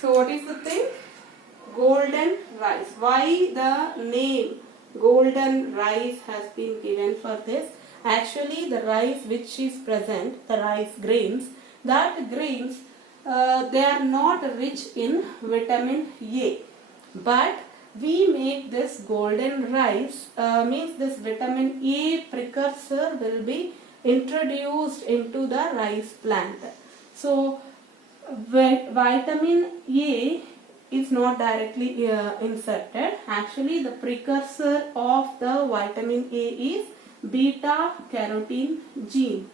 So what is the thing? Golden rice. Why the name golden rice has been given for this? Actually, the rice which is present, the rice grains, that grains, they are not rich in vitamin A. But we make this golden rice, means this vitamin A precursor will be introduced into the rice plant. So vitamin A is not directly inserted. Actually, the precursor of the vitamin A is beta carotene gene.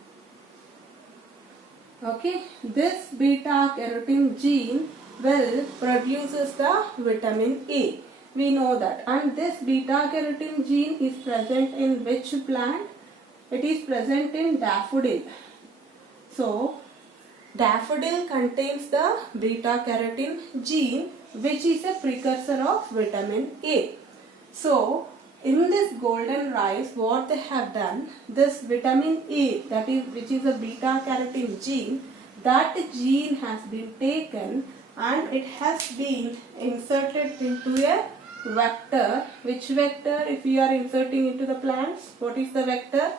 Okay, this beta carotene gene will produces the vitamin A. We know that. And this beta carotene gene is present in which plant? It is present in daffodil. So daffodil contains the beta carotene gene, which is a precursor of vitamin A. So in this golden rice, what they have done, this vitamin A, that is which is a beta carotene gene, that gene has been taken and it has been inserted into a vector. Which vector? If we are inserting into the plants, what is the vector?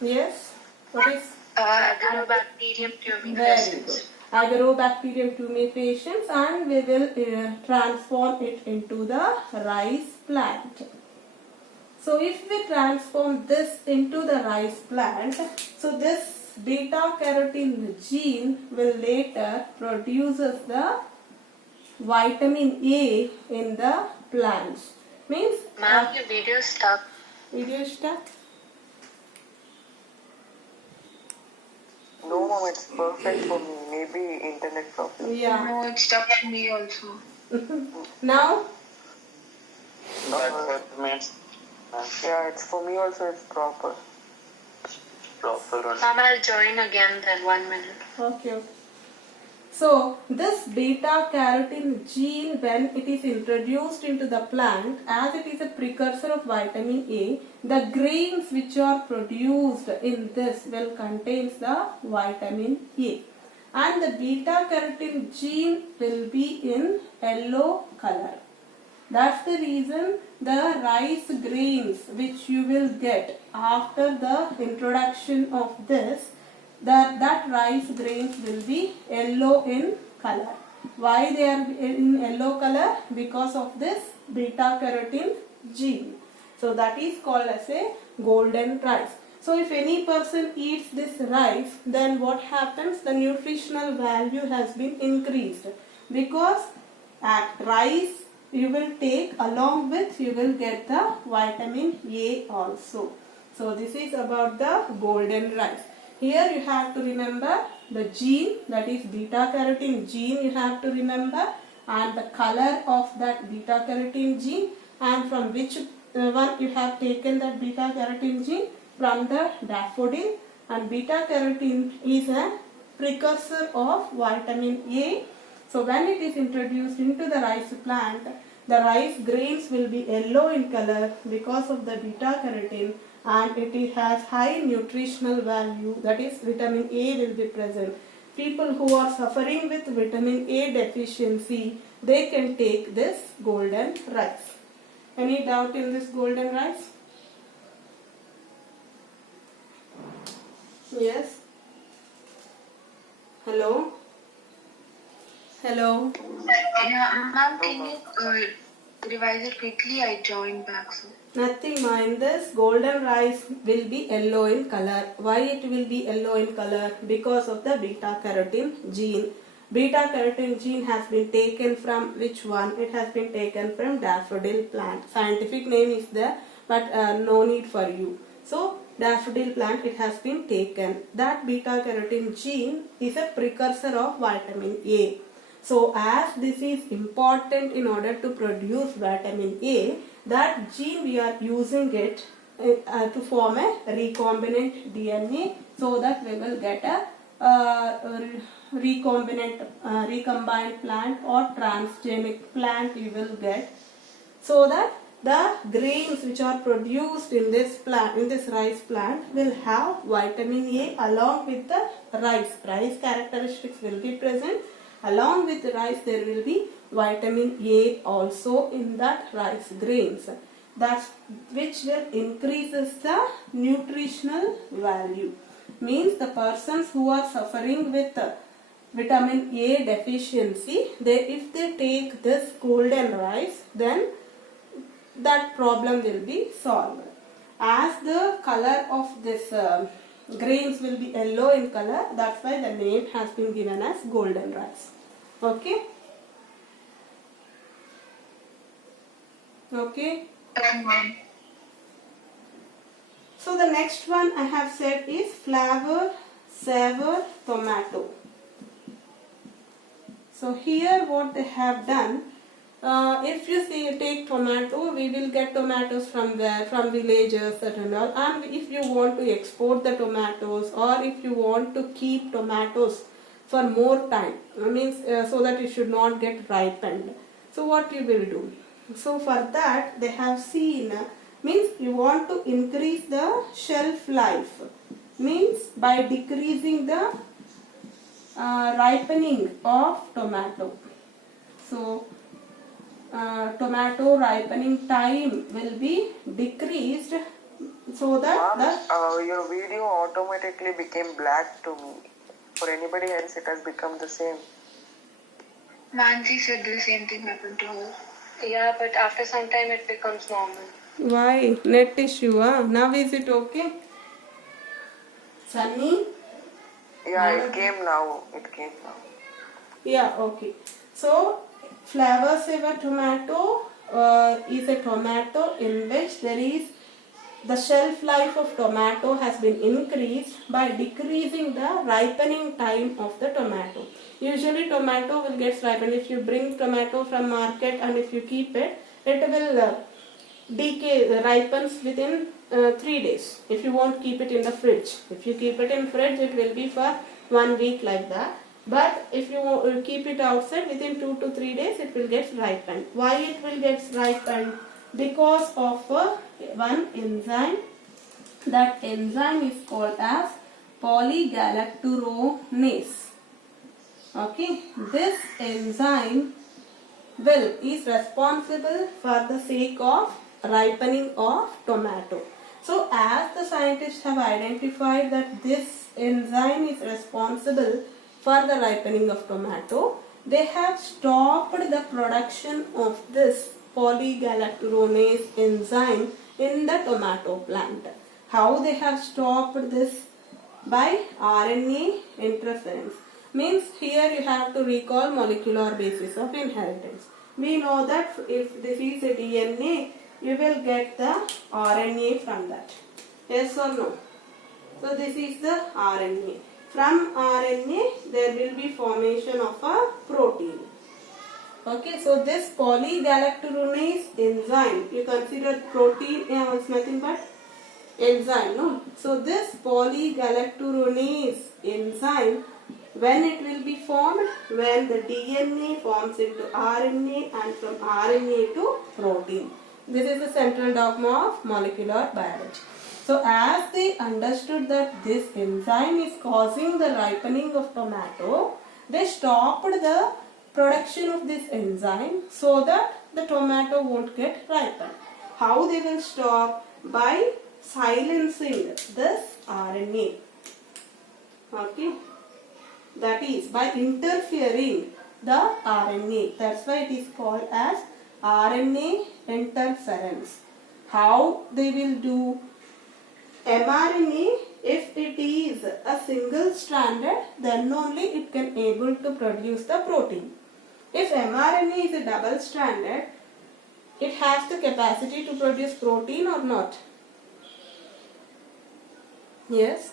Yes, what is? Agrobacterium Very tumefaciens. good. Agrobacterium tumefaciens, and we will transform it into the rice plant. So if we transform this into the rice plant, so this beta carotene gene will later produces the vitamin A in the plants. Means Ma'am, your video is stuck. video stuck. No, mom, it's perfect for me. Maybe internet problem. Yeah. No, it's stuck for me also. Now Yeah, it's for me also. It's proper. Ma'am, I'll join again then 1 minute. okay. So this beta carotene gene, when it is introduced into the plant, as it is a precursor of vitamin A, the grains which are produced in this will contains the vitamin A, and the beta carotene gene will be in yellow color. That's the reason the rice grains which you will get after the introduction of this, that rice grains will be yellow in color. Why they are in yellow color? Because of this beta carotene gene. So that is called as a golden rice. So if any person eats this rice, then what happens? The nutritional value has been increased, because at rice you will take, along with you will get the vitamin A also. So this is about the golden rice. Here you have to remember the gene, that is beta carotene gene you have to remember, and the color of that beta carotene gene, and from which one you have taken that beta carotene gene, from the daffodil. And beta carotene is a precursor of vitamin A. So when it is introduced into the rice plant, the rice grains will be yellow in color because of the beta carotene, and it has high nutritional value, that is vitamin A will be present. People who are suffering with vitamin A deficiency, they can take this golden rice. Any doubt in this golden rice? Yes? Hello? Hello? Yeah, ma'am, can you revise it quickly? I joined back soon. Nothing mind, this golden rice will be yellow in color. Why it will be yellow in color? Because of the beta carotene gene. Beta carotene gene has been taken from which one? It has been taken from daffodil plant. Scientific name is there, but no need for you. So daffodil plant, it has been taken. That beta carotene gene is a precursor of vitamin A. So as this is important in order to produce vitamin A, that gene we are using it to form a recombinant DNA, so that we will get a recombined plant or transgenic plant you will get, so that the grains which are produced in this plant, in this rice plant, will have vitamin A along with the rice. Rice characteristics will be present. Along with the rice, there will be vitamin A also in that rice grains. That which will increases the nutritional value. Means the persons who are suffering with vitamin A deficiency, if they take this golden rice, then that problem will be solved. As the color of this grains will be yellow in color, that's why the name has been given as golden rice. Okay? Okay? So the next one I have said is flavor savor tomato. So here what they have done, if you take tomato, we will get tomatoes from where? From villages and all. And if you want to export the tomatoes, or if you want to keep tomatoes for more time, so that it should not get ripened. So what you will do? So for that they have seen, means you want to increase the shelf life, means by decreasing the ripening of tomato. So tomato ripening time will be decreased, so that Mom, your video automatically became black to me. For anybody else, it has become the same. Mansi said the same thing happened to her. Yeah, but after some time it becomes normal. why? Net issue, now is it okay? Sunny? Yeah, it came now. It came now. Yeah, okay. So flavor saver tomato is a tomato in which there is the shelf life of tomato has been increased by decreasing the ripening time of the tomato. Usually tomato will get ripened. If you bring tomato from market and if you keep it, it will decay, ripens within 3 days. If you won't keep it in the fridge. If you keep it in fridge, it will be for 1 week like that. But if you keep it outside, within 2 to 3 days, it will get ripened. Why it will get ripened? Because of one enzyme. That enzyme is called as polygalacturonase. Okay, this enzyme is responsible for the sake of ripening of tomato. So as the scientists have identified that this enzyme is responsible for the ripening of tomato, they have stopped the production of this polygalacturonase enzyme in the tomato plant. How they have stopped this? By RNA interference. Means here you have to recall molecular basis of inheritance. We know that if this is a DNA, you will get the RNA from that. Yes or no? So this is the RNA. From RNA there will be formation of a protein. Okay, so this polygalacturonase enzyme, you consider protein is nothing but enzyme, no? So this polygalacturonase enzyme, when it will be formed? When the DNA forms into RNA and from RNA to protein. This is the central dogma of molecular biology. So as they understood that this enzyme is causing the ripening of tomato, they stopped the production of this enzyme so that the tomato won't get ripened. How they will stop? By silencing this RNA. Okay. That is by interfering the RNA. That's why it is called as RNA interference. How they will do? mRNA, if it is a single stranded, then only it can able to produce the protein. If mRNA is a double stranded, it has the capacity to produce protein or not? Yes?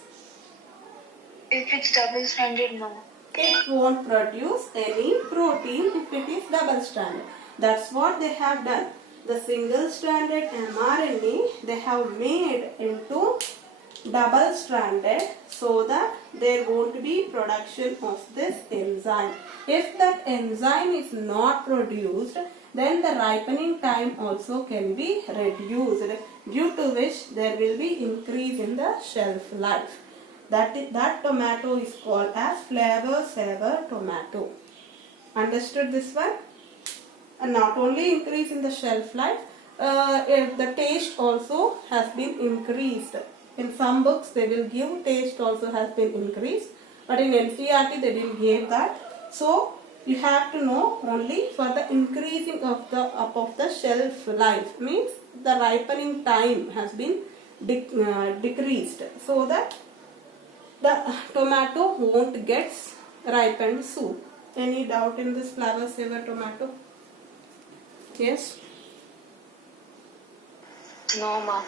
If it's double-stranded, no. It won't produce any protein if it is double stranded. That's what they have done. The single stranded mRNA they have made into double stranded so that there won't be production of this enzyme. If that enzyme is not produced, then the ripening time also can be reduced, due to which there will be increase in the shelf life. That tomato is called as flavor saver tomato. Understood this one? And not only increase in the shelf life, the taste also has been increased. In some books they will give taste also has been increased, but in NCERT they didn't give that. So you have to know only for the increasing of the shelf life, means the ripening time has been decreased, so that the tomato won't get ripened soon. Any doubt in this flavor saver tomato? Yes? No, ma'am.